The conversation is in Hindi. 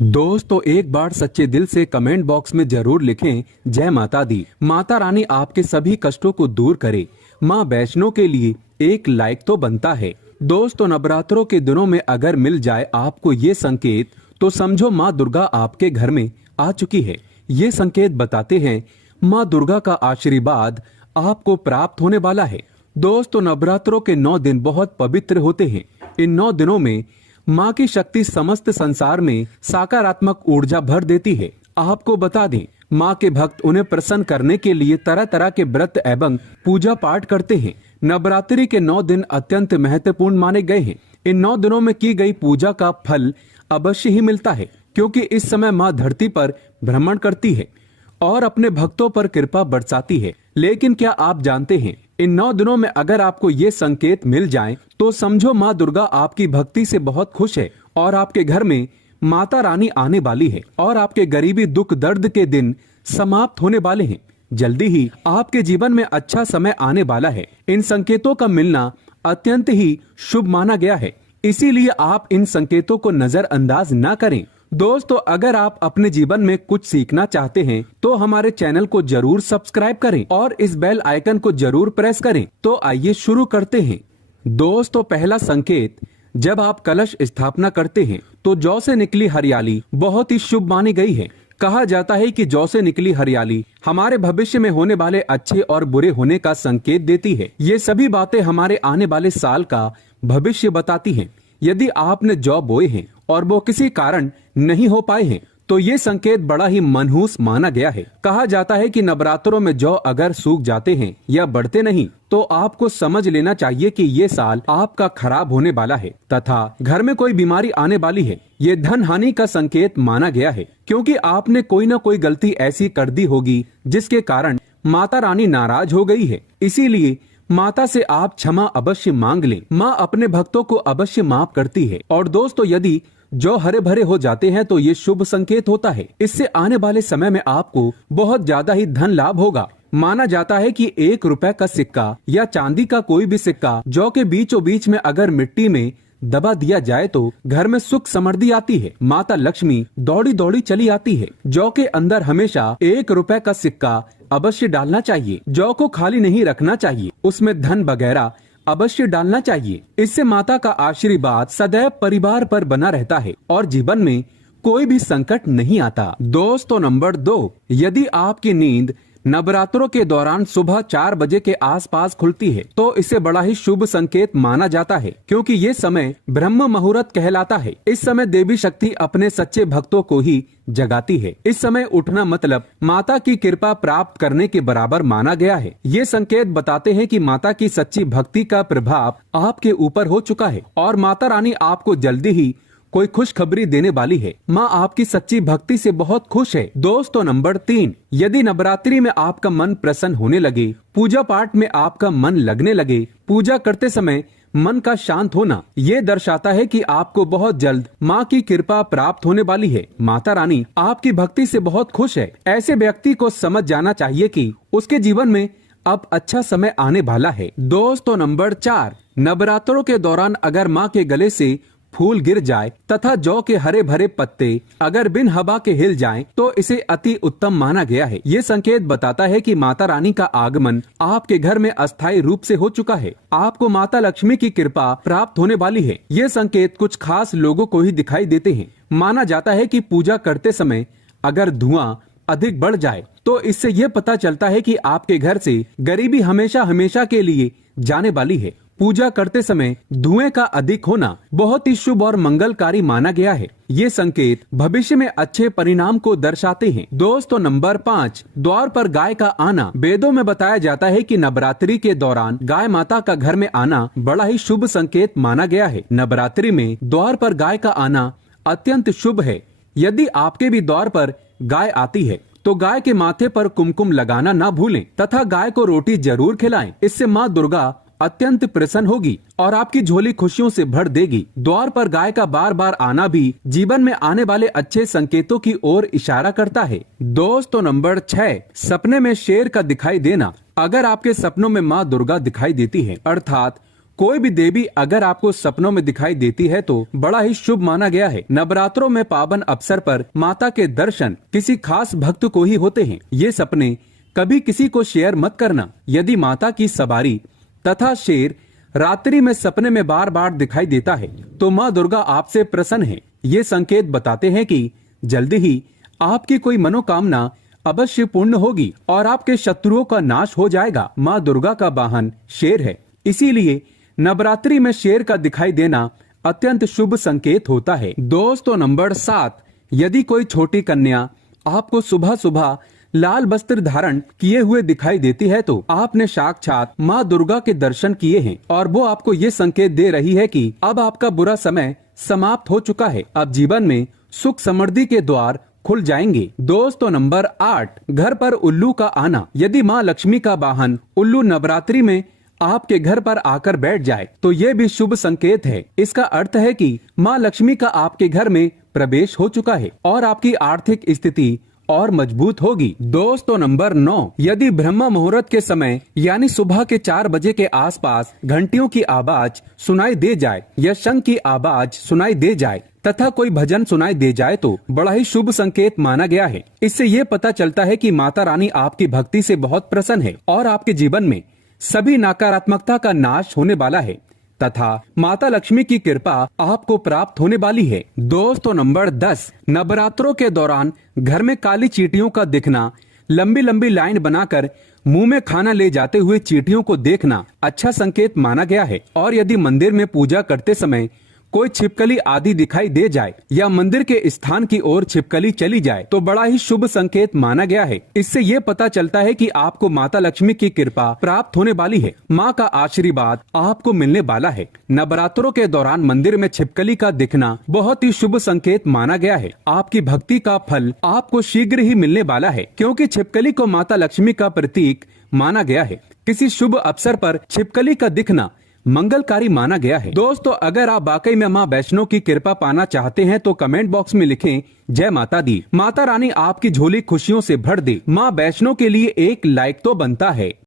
दोस्तों एक बार सच्चे दिल से कमेंट बॉक्स में जरूर लिखें जय माता दी। माता रानी आपके सभी कष्टों को दूर करे। माँ वैष्णो के लिए एक लाइक तो बनता है। दोस्तों नवरात्रों के दिनों में अगर मिल जाए आपको ये संकेत तो समझो माँ दुर्गा आपके घर में आ चुकी है। ये संकेत बताते हैं माँ दुर्गा का आशीर्वाद आपको प्राप्त होने वाला है। दोस्तों नवरात्रों के 9 दिन बहुत पवित्र होते हैं। इन 9 दिनों में माँ की शक्ति समस्त संसार में सकारात्मक ऊर्जा भर देती है। आपको बता दें माँ के भक्त उन्हें प्रसन्न करने के लिए तरह तरह के व्रत एवं पूजा पाठ करते हैं। नवरात्रि के 9 दिन अत्यंत महत्वपूर्ण माने गए हैं। इन 9 दिनों में की गई पूजा का फल अवश्य ही मिलता है, क्योंकि इस समय माँ धरती पर भ्रमण करती है और अपने भक्तों पर कृपा बरसाती है। लेकिन क्या आप जानते हैं इन 9 दिनों में अगर आपको ये संकेत मिल जाएं, तो समझो माँ दुर्गा आपकी भक्ति से बहुत खुश है और आपके घर में माता रानी आने वाली है और आपके गरीबी दुख दर्द के दिन समाप्त होने वाले हैं। जल्दी ही आपके जीवन में अच्छा समय आने वाला है। इन संकेतों का मिलना अत्यंत ही शुभ माना गया है, इसीलिए आप इन संकेतों को नजरअंदाज न करें। दोस्तों अगर आप अपने जीवन में कुछ सीखना चाहते हैं तो हमारे चैनल को जरूर सब्सक्राइब करें और इस बेल आइकन को जरूर प्रेस करें। तो आइए शुरू करते हैं। दोस्तों पहला संकेत, जब आप कलश स्थापना करते हैं तो जौ से निकली हरियाली बहुत ही शुभ मानी गई है। कहा जाता है कि जौ से निकली हरियाली हमारे भविष्य में होने वाले अच्छे और बुरे होने का संकेत देती है। ये सभी बातें हमारे आने वाले साल का भविष्य बताती हैं। यदि आपने जौ बोए हैं और वो किसी कारण नहीं हो पाए हैं तो ये संकेत बड़ा ही मनहूस माना गया है। कहा जाता है कि नवरात्रों में जौ अगर सूख जाते हैं या बढ़ते नहीं तो आपको समझ लेना चाहिए कि ये साल आपका खराब होने वाला है तथा घर में कोई बीमारी आने वाली है। ये धन हानि का संकेत माना गया है, क्योंकि आपने कोई न कोई गलती ऐसी कर दी होगी जिसके कारण माता रानी नाराज हो गई है। इसीलिए माता से आप क्षमा अवश्य मांग लें। माँ अपने भक्तों को अवश्य माफ करती है। और दोस्तों यदि जो हरे भरे हो जाते हैं तो ये शुभ संकेत होता है। इससे आने वाले समय में आपको बहुत ज्यादा ही धन लाभ होगा। माना जाता है कि 1 रुपए का सिक्का या चांदी का कोई भी सिक्का जौ के बीचों बीच में अगर मिट्टी में दबा दिया जाए तो घर में सुख समृद्धि आती है। माता लक्ष्मी दौड़ी दौड़ी चली आती है। जौ के अंदर हमेशा 1 रुपए का सिक्का अवश्य डालना चाहिए। जौ को खाली नहीं रखना चाहिए, उसमें धन वगैरह अवश्य डालना चाहिए। इससे माता का आशीर्वाद सदैव परिवार पर बना रहता है और जीवन में कोई भी संकट नहीं आता। दोस्तों नंबर 2, यदि आपकी नींद नवरात्रों के दौरान सुबह 4 बजे के आसपास खुलती है तो इसे बड़ा ही शुभ संकेत माना जाता है, क्योंकि ये समय ब्रह्म मुहूर्त कहलाता है। इस समय देवी शक्ति अपने सच्चे भक्तों को ही जगाती है। इस समय उठना मतलब माता की कृपा प्राप्त करने के बराबर माना गया है। ये संकेत बताते हैं कि माता की सच्ची भक्ति का प्रभाव आपके ऊपर हो चुका है और माता रानी आपको जल्दी ही कोई खुशखबरी देने वाली है। माँ आपकी सच्ची भक्ति से बहुत खुश है। दोस्तों नंबर 3, यदि नवरात्रि में आपका मन प्रसन्न होने लगे, पूजा पाठ में आपका मन लगने लगे, पूजा करते समय मन का शांत होना, ये दर्शाता है कि आपको बहुत जल्द माँ की कृपा प्राप्त होने वाली है। माता रानी आपकी भक्ति से बहुत खुश है। ऐसे व्यक्ति को समझ जाना चाहिए कि उसके जीवन में अब अच्छा समय आने वाला है। दोस्तों नंबर 4, नवरात्रों के दौरान अगर माँ के गले से फूल गिर जाए तथा जौ के हरे भरे पत्ते अगर बिन हवा के हिल जाएं, तो इसे अति उत्तम माना गया है। ये संकेत बताता है कि माता रानी का आगमन आपके घर में अस्थायी रूप से हो चुका है। आपको माता लक्ष्मी की कृपा प्राप्त होने वाली है। ये संकेत कुछ खास लोगों को ही दिखाई देते हैं। माना जाता है कि पूजा करते समय अगर धुआं अधिक बढ़ जाए तो इससे ये पता चलता है कि आपके घर से गरीबी हमेशा हमेशा के लिए जाने वाली है। पूजा करते समय धुएं का अधिक होना बहुत ही शुभ और मंगलकारी माना गया है। ये संकेत भविष्य में अच्छे परिणाम को दर्शाते हैं। दोस्तों नंबर 5, द्वार पर गाय का आना। वेदों में बताया जाता है कि नवरात्रि के दौरान गाय माता का घर में आना बड़ा ही शुभ संकेत माना गया है। नवरात्रि में द्वार पर गाय का आना अत्यंत शुभ है। यदि आपके भी द्वार पर गाय आती है तो गाय के माथे पर कुमकुम लगाना ना भूलें तथा गाय को रोटी जरूर खिलाएं। इससे माँ दुर्गा अत्यंत प्रसन्न होगी और आपकी झोली खुशियों से भर देगी। द्वार पर गाय का बार बार आना भी जीवन में आने वाले अच्छे संकेतों की ओर इशारा करता है। दोस्तों नंबर 6, सपने में शेर का दिखाई देना। अगर आपके सपनों में माँ दुर्गा दिखाई देती है, अर्थात कोई भी देवी अगर आपको सपनों में दिखाई देती है तो बड़ा ही शुभ माना गया है। नवरात्रों में पावन अवसर पर माता के दर्शन किसी खास भक्त को ही होते हैं। ये सपने कभी किसी को शेयर मत करना। यदि माता की सवारी तथा शेर रात्रि में सपने में बार बार दिखाई देता है तो माँ दुर्गा आपसे प्रसन्न है। ये संकेत बताते हैं कि जल्दी ही आपकी कोई मनोकामना अवश्य पूर्ण होगी और आपके शत्रुओं का नाश हो जाएगा। माँ दुर्गा का वाहन शेर है, इसीलिए नवरात्रि में शेर का दिखाई देना अत्यंत शुभ संकेत होता है। दोस्तों नंबर 7, यदि कोई छोटी कन्या आपको सुबह सुबह लाल वस्त्र धारण किए हुए दिखाई देती है तो आपने साक्षात माँ दुर्गा के दर्शन किए हैं और वो आपको ये संकेत दे रही है कि अब आपका बुरा समय समाप्त हो चुका है। अब जीवन में सुख समृद्धि के द्वार खुल जाएंगे। दोस्तों नंबर 8, घर पर उल्लू का आना। यदि माँ लक्ष्मी का वाहन उल्लू नवरात्रि में आपके घर पर आकर बैठ जाए तो ये भी शुभ संकेत है। इसका अर्थ है कि माँ लक्ष्मी का आपके घर में प्रवेश हो चुका है और आपकी आर्थिक स्थिति और मजबूत होगी। दोस्तों नंबर 9, यदि ब्रह्म मुहूर्त के समय यानी सुबह के 4 बजे के आसपास घंटियों की आवाज सुनाई दे जाए या शंख की आवाज सुनाई दे जाए तथा कोई भजन सुनाई दे जाए तो बड़ा ही शुभ संकेत माना गया है। इससे ये पता चलता है कि माता रानी आपकी भक्ति से बहुत प्रसन्न है और आपके जीवन में सभी नकारात्मकता का नाश होने वाला है तथा माता लक्ष्मी की कृपा आपको प्राप्त होने वाली है। दोस्तों नंबर 10, नवरात्रों के दौरान घर में काली चींटियों का दिखना, लंबी लंबी लाइन बनाकर मुंह में खाना ले जाते हुए चींटियों को देखना अच्छा संकेत माना गया है। और यदि मंदिर में पूजा करते समय कोई छिपकली आदि दिखाई दे जाए या मंदिर के स्थान की ओर छिपकली चली जाए तो बड़ा ही शुभ संकेत माना गया है। इससे ये पता चलता है कि आपको माता लक्ष्मी की कृपा प्राप्त होने वाली है, माँ का आशीर्वाद आपको मिलने वाला है। नवरात्रों के दौरान मंदिर में छिपकली का दिखना बहुत ही शुभ संकेत माना गया है। आपकी भक्ति का फल आपको शीघ्र ही मिलने वाला है, क्योंकि छिपकली को माता लक्ष्मी का प्रतीक माना गया है। किसी शुभ अवसर पर छिपकली का दिखना मंगलकारी माना गया है। दोस्तों अगर आप वाकई में माँ वैष्णो की कृपा पाना चाहते हैं तो कमेंट बॉक्स में लिखें जय माता दी। माता रानी आपकी झोली खुशियों से भर दे। माँ वैष्णो के लिए एक लाइक तो बनता है।